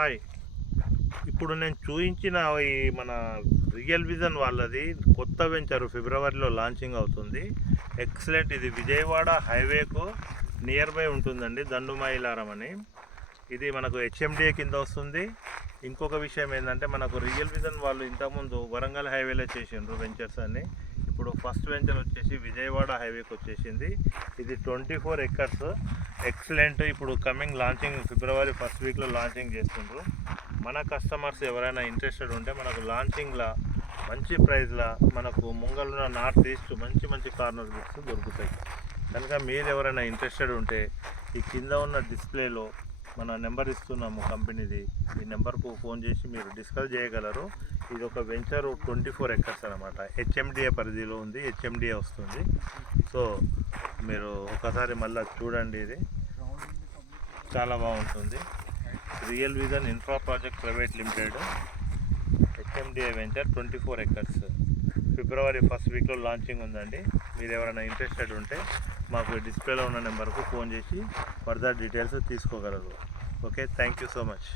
Hi. ఇప్పుడు నేను చూయించిన ఈ మన రియల్ విజన్ వాళ్ళది కొత్త వెంచరు ఫిబ్రవరిలో లాంచింగ్ అవుతుంది. ఎక్సలెంట్. ఇది విజయవాడ హైవేకు నియర్ బై ఉంటుందండి, దండుమైలారం అని. ఇది మనకు హెచ్ఎండిఏ కింద వస్తుంది. ఇంకొక విషయం ఏంటంటే, మనకు రియల్ విజన్ వాళ్ళు ఇంతకుముందు వరంగల్ హైవేలో చేసిండ్రు వెంచర్స్ అన్ని. ఇప్పుడు ఫస్ట్ వెంచర్ వచ్చేసి విజయవాడ హైవేకి వచ్చేసింది. ఇది 24 ఎకర్స్. ఎక్సలెంట్. ఇప్పుడు కమింగ్ లాంచింగ్ ఫిబ్రవరి ఫస్ట్ వీక్లో లాంచింగ్ చేస్తుండ్రు. మన కస్టమర్స్ ఎవరైనా ఇంట్రెస్టెడ్ ఉంటే మనకు లాంచింగ్లో మంచి ప్రైజ్లో మనకు ముంగలున్న నార్త్ ఈస్ట్ మంచి మంచి కార్నర్ బిట్స్ దొరుకుతాయి. కనుక మీరు ఎవరైనా ఇంట్రెస్టెడ్ ఉంటే ఈ కింద ఉన్న డిస్ప్లేలో మన నెంబర్ ఇస్తున్నాము కంపెనీది. ఈ నెంబర్కు ఫోన్ చేసి మీరు డిస్కస్ చేయగలరు. ఇది ఒక వెంచర్ 24 ఎకర్స్ అనమాట. హెచ్ఎండిఏ పరిధిలో ఉంది, హెచ్ఎండిఏ వస్తుంది. సో మీరు ఒకసారి మళ్ళీ చూడండి. ఇది చాలా బాగుంటుంది. Real vision infra project private limited, HMDA venture 24 acres. February first వీక్లో లాంచింగ్ ఉందండి. మీరు ఎవరైనా ఇంట్రెస్టెడ్ ఉంటే మాకు డిస్ప్లేలో ఉన్న నెంబర్కు ఫోన్ చేసి ఫర్దర్ డీటెయిల్స్ తీసుకోగలరు. Okay, thank you so much.